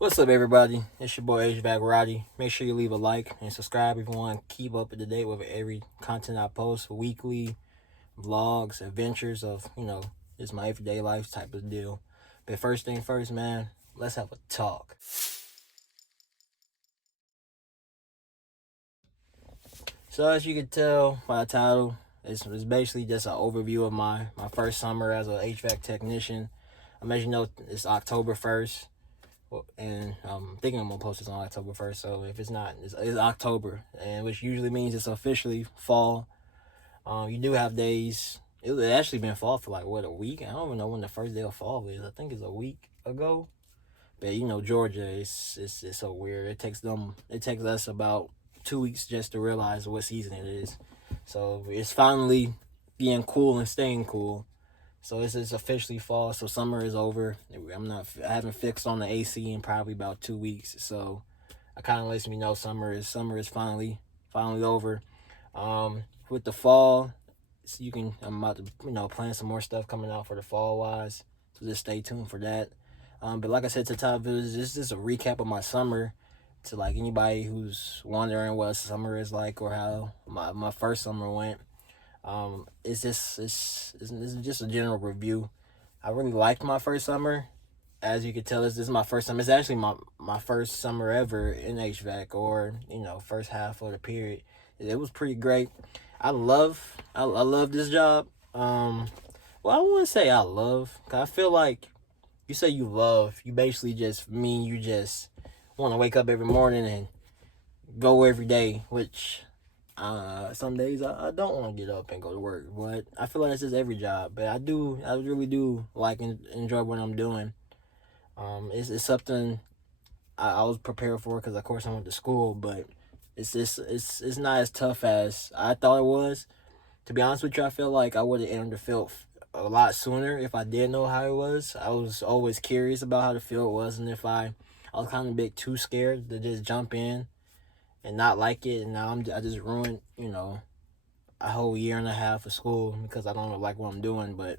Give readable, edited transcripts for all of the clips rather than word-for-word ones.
What's up, everybody? It's your boy Hvac Roddy. Make sure you leave a like and subscribe if you want to keep up to date with every content I post, weekly vlogs, adventures of just my everyday life type of deal. But first thing first, man, let's have a talk. So as you can tell by the title, it's basically just an overview of my first summer as a HVAC technician. As you know, it's October 1st. And I'm thinking I'm gonna post this on October 1st. So if it's not, it's October, and which usually means it's officially fall. You do have days. It actually been fall for like what, a week. I don't even know when the first day of fall is. I think it's a week ago. But Georgia, it's so weird. It takes us about 2 weeks just to realize what season it is. So it's finally being cool and staying cool. So this is officially fall. So summer is over. I haven't fixed on the AC in probably about 2 weeks. So it kind of lets me know summer is finally over. With the fall, so I'm about to plan some more stuff coming out for the fall wise. So just stay tuned for that. But like I said to the top, this is just a recap of my summer to like anybody who's wondering what summer is like or how my first summer went. It's just a general review. I really liked my first summer. As you can tell, this is my first summer. It's actually my first summer ever in HVAC, or first half of the period. It was pretty great. I love this job. Well, I wouldn't say I love, 'cause I feel like you say you love, you basically just mean you just want to wake up every morning and go every day, which some days I don't want to get up and go to work, but I feel like it's just every job. But I really do like and enjoy what I'm doing. It's something I was prepared for because of course I went to school, but it's not as tough as I thought it was. To be honest with you, I feel like I would have entered the field a lot sooner if I did know how it was. I was always curious about how the field was, and if I was kind of a bit too scared to just jump in and not like it, and now I just ruined a whole year and a half of school because I don't like what I'm doing. But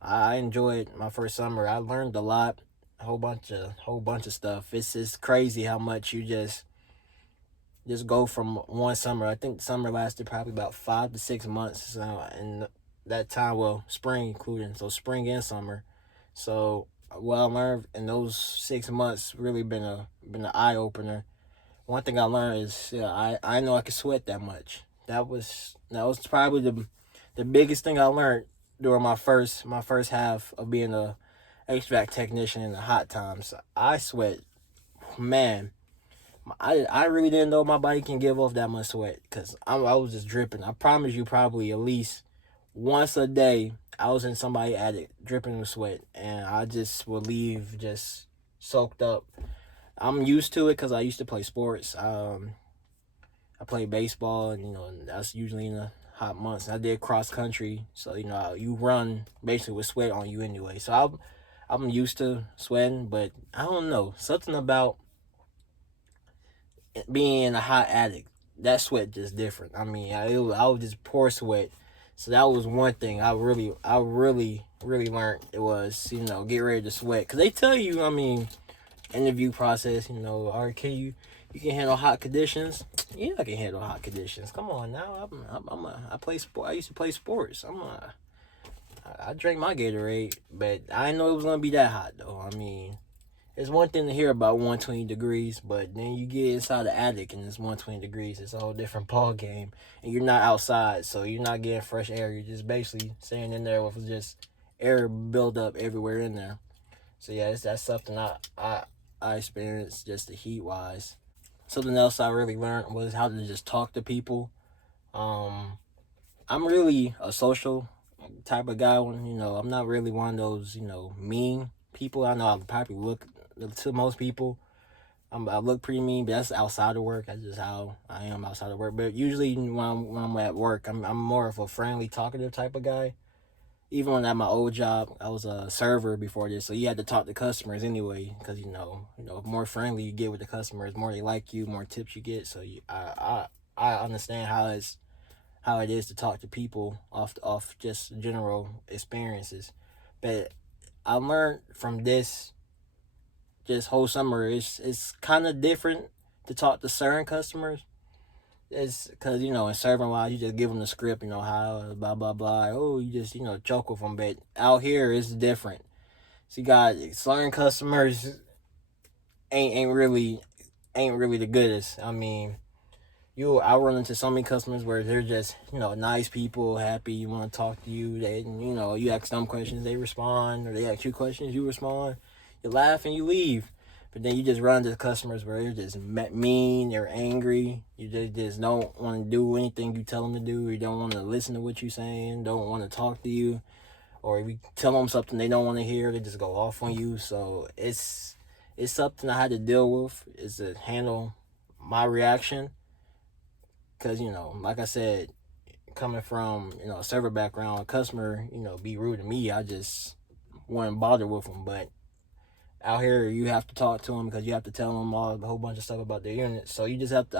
I enjoyed my first summer. I learned a lot, a whole bunch of stuff. It's just crazy how much you just go from one summer. I think the summer lasted probably about 5 to 6 months. So, and that time, well, spring including, so spring and summer. So what I learned in those 6 months really been an eye opener. One thing I learned is, I know I could sweat that much. That was probably the biggest thing I learned during my first half of being a HVAC technician in the hot times. I sweat, man. I really didn't know my body can give off that much sweat because I was just dripping. I promise you, probably at least once a day, I was in somebody's attic dripping with sweat, and I just would leave just soaked up. I'm used to it because I used to play sports. I played baseball, and that's usually in the hot months. I did cross country, so you run basically with sweat on you anyway. So I'm used to sweating, but I don't know, something about being in a hot attic. That sweat just different. I mean, I would just pour sweat. So that was one thing I really learned. It was get ready to sweat, because they tell you. I mean, interview process. Or you can handle hot conditions. Yeah, I can handle hot conditions. Come on now. I play sport. I used to play sports. I drank my Gatorade, but I didn't know it was gonna be that hot though. I mean, it's one thing to hear about 120 degrees, but then you get inside the attic and it's 120 degrees. It's a whole different ball game, and you're not outside, so you're not getting fresh air. You're just basically staying in there with just air build up everywhere in there. So yeah, that's something I experienced just the heat wise. Something else I really learned was how to just talk to people. Um, I'm really a social type of guy. When I'm not really one of those mean people. I know I probably look to most people. I look pretty mean, but that's outside of work. That's just how I am outside of work. But usually when I'm at work, I'm more of a friendly, talkative type of guy. Even when at my old job, I was a server before this, so you had to talk to customers anyway, because more friendly you get with the customers, more they like you, more tips you get. So I understand how it is to talk to people off just general experiences. But I learned from this just whole summer, it's kind of different to talk to certain customers. It's because, in serving wise, you just give them the script, how, blah, blah, blah. Oh, you just, joke with them. But out here, it's different. So you got certain customers ain't really the goodest. I mean, I run into so many customers where they're just, nice people, happy, you want to talk to you. They, you ask them questions, they respond, or they ask you questions, you respond. You laugh and you leave. But then you just run into customers where they're just mean, they're angry. You just don't want to do anything you tell them to do. You don't want to listen to what you're saying, don't want to talk to you. Or if you tell them something they don't want to hear, they just go off on you. So it's something I had to deal with, is to handle my reaction. Because, like I said, coming from, a server background, a customer, be rude to me, I just wouldn't bother with them. But out here, you have to talk to them because you have to tell them a whole bunch of stuff about their unit. So you just have to,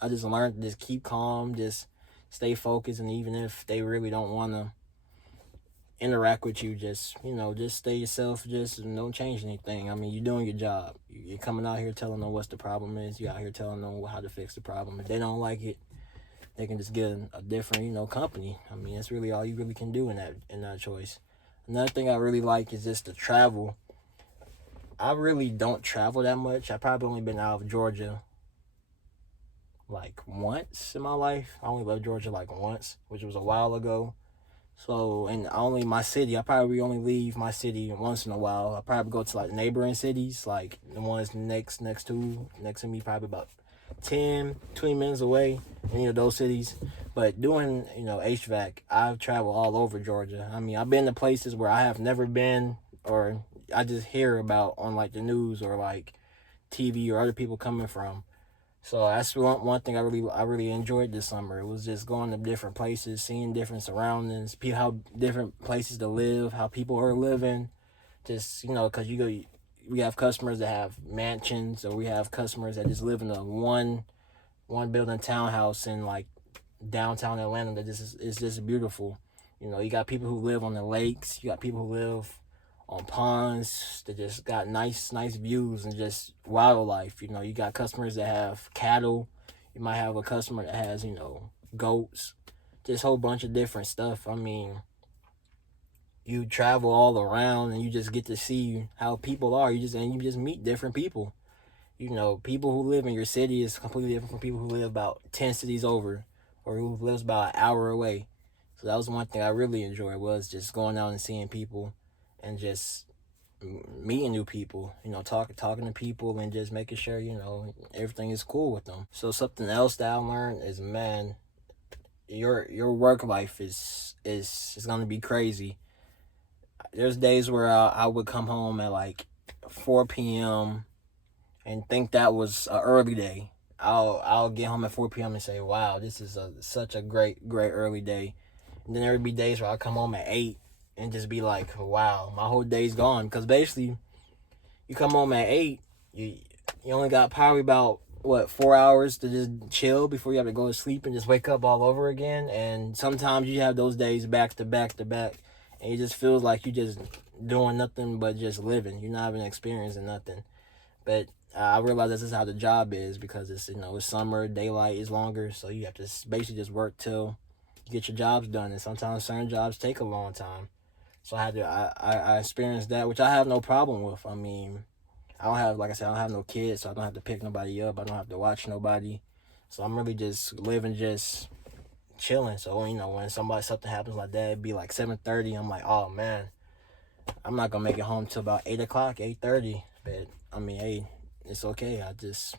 I just learned to just keep calm, just stay focused. And even if they really don't want to interact with you, just stay yourself, just don't change anything. I mean, you're doing your job. You're coming out here telling them what's the problem is. You're out here telling them how to fix the problem. If they don't like it, they can just get a different, company. I mean, that's really all you really can do in that choice. Another thing I really like is just the travel. I really don't travel that much. I probably only been out of Georgia like once in my life. I only left Georgia like once, which was a while ago. So, and only my city, I probably only leave my city once in a while. I probably go to like neighboring cities, like the ones next to me, probably about 10, 20 minutes away, any of those cities. But doing, HVAC, I've traveled all over Georgia. I mean, I've been to places where I have never been, or I just hear about on like the news or like TV or other people coming from. So that's one thing I really enjoyed this summer. It was just going to different places, seeing different surroundings, how different places to live, how people are living. Just, because we have customers that have mansions, or we have customers that just live in a one building townhouse in like downtown Atlanta that is just beautiful. You got people who live on the lakes, you got people who live on ponds that just got nice views and just wildlife. You got customers that have cattle. You might have a customer that has, goats. Just a whole bunch of different stuff. I mean, you travel all around and you just get to see how people are. You just meet different people. People who live in your city is completely different from people who live about 10 cities over, or who lives about an hour away. So that was one thing I really enjoyed, was just going out and seeing people and just meeting new people, talking to people and just making sure, everything is cool with them. So something else that I learned is, man, your work life is going to be crazy. There's days where I would come home at like 4 p.m. and think that was an early day. I'll get home at 4 p.m. and say, wow, this is such a great early day. And then there would be days where I come home at 8 and just be like, wow, my whole day's gone. Because basically, you come home at 8, you only got probably about, 4 hours to just chill before you have to go to sleep and just wake up all over again. And sometimes you have those days back to back to back, and it just feels like you just doing nothing but just living. You're not even experiencing nothing. But I realize this is how the job is, because it's, it's summer, daylight is longer, so you have to basically just work till you get your jobs done. And sometimes certain jobs take a long time. So I experienced that, which I have no problem with. I mean, I don't have no kids, so I don't have to pick nobody up. I don't have to watch nobody. So I'm really just living, just chilling. So, when something happens like that, it'd be like 7:30. I'm like, oh man, I'm not gonna make it home till about 8 o'clock, 8:30. But I mean, hey, it's okay. I just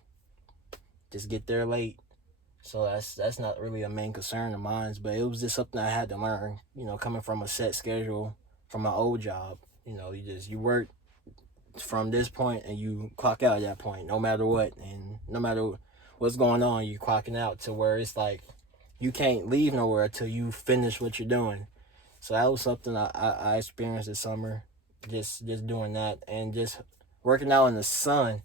get there late. So that's not really a main concern of mine. But it was just something I had to learn, coming from a set schedule from my old job. You work from this point and you clock out at that point, no matter what. And no matter what's going on, you're clocking out, to where it's like you can't leave nowhere until you finish what you're doing. So that was something I experienced this summer, just doing that, and just working out in the sun.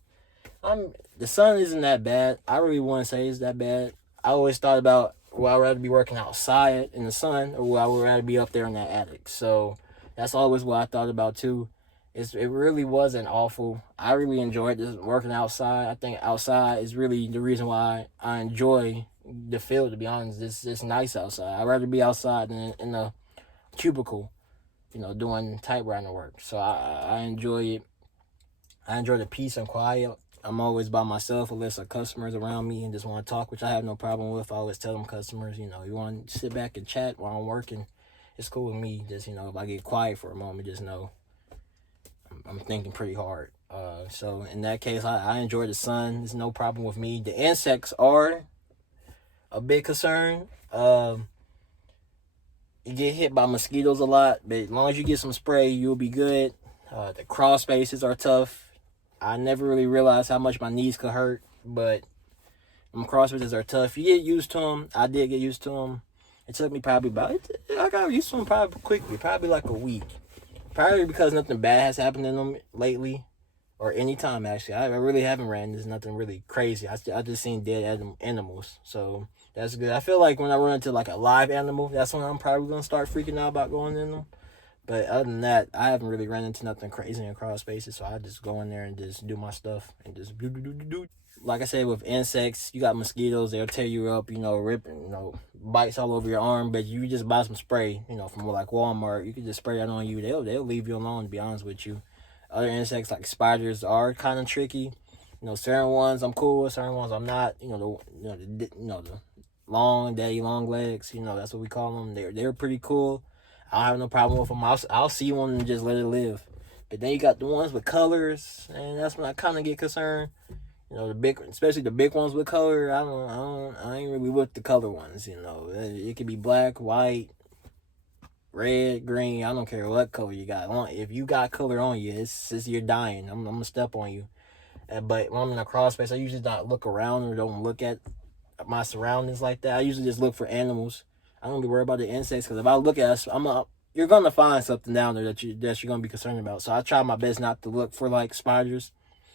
The sun isn't that bad. I really wouldn't say it's that bad. I always thought about, I'd rather be working outside in the sun, or I would rather be up there in that attic. So that's always what I thought about too. it really wasn't awful. I really enjoyed this working outside. I think outside is really the reason why I enjoy the field. To be honest, it's nice outside. I'd rather be outside than in a cubicle, doing typewriter work. So I enjoy it. I enjoy the peace and quiet. I'm always by myself unless a customer's around me and just want to talk, which I have no problem with. I always tell them customers, you want to sit back and chat while I'm working, it's cool with me. Just, if I get quiet for a moment, just know I'm thinking pretty hard. So in that case, I enjoy the sun. There's no problem with me. The insects are a big concern. You get hit by mosquitoes a lot, but as long as you get some spray, you'll be good. The crawl spaces are tough. I never really realized how much my knees could hurt, but crawl spaces are tough. You get used to them. I did get used to them. It took me I got used to them probably quickly, probably like a week. Probably because nothing bad has happened in them lately, or any time actually. I really haven't ran into nothing really crazy. I just seen dead animals, so that's good. I feel like when I run into like a live animal, that's when I'm probably gonna start freaking out about going in them. But other than that, I haven't really run into nothing crazy in crawl spaces, so I just go in there and just do my stuff and just do. Like I said, with insects, you got mosquitoes, they'll tear you up, ripping, bites all over your arm, but you just buy some spray, from like Walmart, you can just spray that on you, they'll leave you alone, to be honest with you. Other insects like spiders are kind of tricky, certain ones I'm cool with, certain ones I'm not, the long legs, that's what we call them, they're pretty cool. I don't have no problem with them. I'll see one and just let it live. But then you got the ones with colors, and that's when I kind of get concerned. Especially the big ones with color. I ain't really with the color ones. It could be black, white, red, green. I don't care what color you got. If you got color on you, it's you're dying. I'm gonna step on you. But when I'm in a crawl space, I usually not look around or don't look at my surroundings like that. I usually just look for animals. I don't be worried about the insects, because if I look at us, you're gonna find something down there that you're gonna be concerned about. So I try my best not to look for like spiders.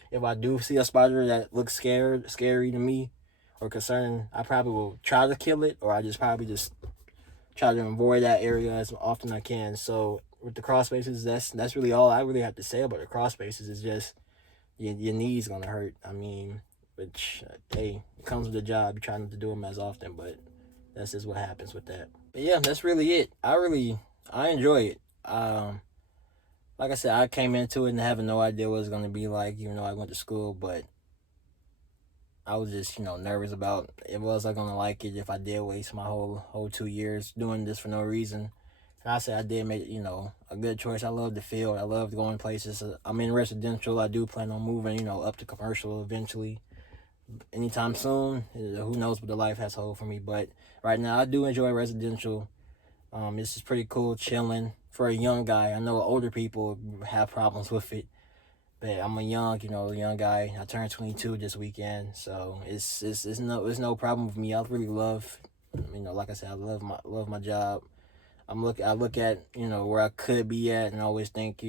If I do see a spider that looks scary to me or concerning, I probably will try to kill it, or I just probably just try to avoid that area as often as I can. So with the crawl spaces, that's really all I really have to say about the crawl spaces. Is just your knees gonna hurt. Which hey, it comes with the job. You try not to do them as often, but that's just what happens with that. But yeah, that's really it. I enjoy it. Like I said, I came into it and having no idea what it was gonna be like, even though I went to school, but I was just, nervous about it. Was I gonna like it if I did waste my whole 2 years doing this for no reason? And I said I did make, a good choice. I love the field. I love going places. I'm in residential. I do plan on moving, up to commercial eventually. Anytime soon. Who knows what the life has to hold for me? But right now, I do enjoy residential. This is pretty cool, chilling for a young guy. I know older people have problems with it, but I'm a young guy. I turned 22 this weekend, so it's no problem with me. I really love, like I said, I love my job. I look at where I could be at, and I always think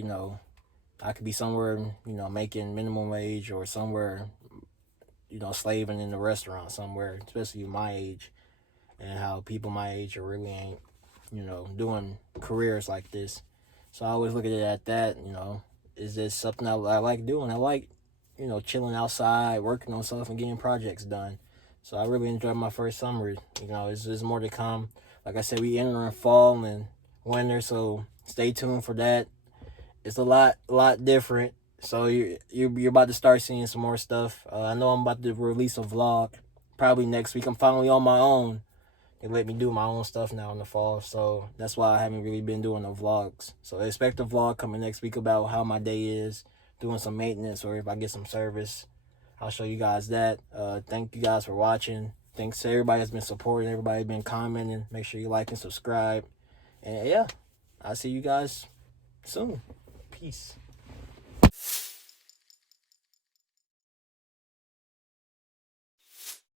I could be somewhere making minimum wage, or somewhere slaving in the restaurant somewhere, especially my age, and how people my age are really ain't doing careers like this. So I always look at it at that, is this something I like doing? I like, chilling outside, working on stuff and getting projects done. So I really enjoyed my first summer. There's more to come. Like I said, we enter in fall and winter, so stay tuned for that. It's a lot different. So you're about to start seeing some more stuff. I know I'm about to release a vlog probably next week. I'm finally on my own. They let me do my own stuff now in the fall, so that's why I haven't really been doing no vlogs. So expect a vlog coming next week about how my day is, doing some maintenance, or if I get some service. I'll show you guys that. Thank you guys for watching. Thanks to everybody that's been supporting, everybody that's been commenting. Make sure you like and subscribe. And yeah, I'll see you guys soon. Peace.